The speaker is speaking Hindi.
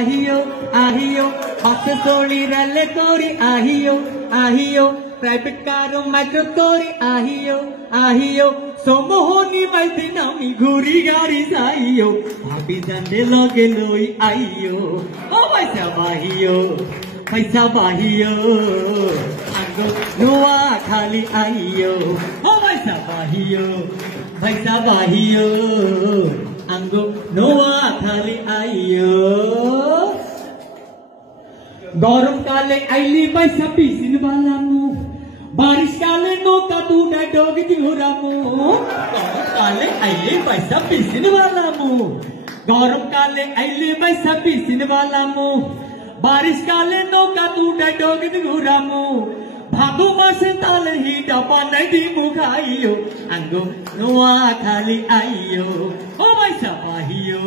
আহিও আহিও বাসে চড়ি রেলে করি আহিও আহিও প্রাইভেট কার মাইক্রো করি আহিও আহিও সমোহনী বাইতে নামি ঘুরি গাড়ি যাইও ভাবি জানে লগে লই আইও ও পয়সা বাহিও আঙ্গো নোয়া খালি আইও ও পয়সা বাহিও আঙ্গো নোয়া খালি আইও गरम काले आईली पैसा पिसिन वालामु बारिश काले नौका तू डोग दिहोरामु गरम काले आईली पैसा पिसिन वालामु गरम काले आईली पैसा पिसिन वालामु बारिश काले नौका तू डोग दिहोरामु भादो मासे ताले ही डबा नहीं दी मुखाइयो आंगो नोआ खाली आइयो ओ पैसा बाहियो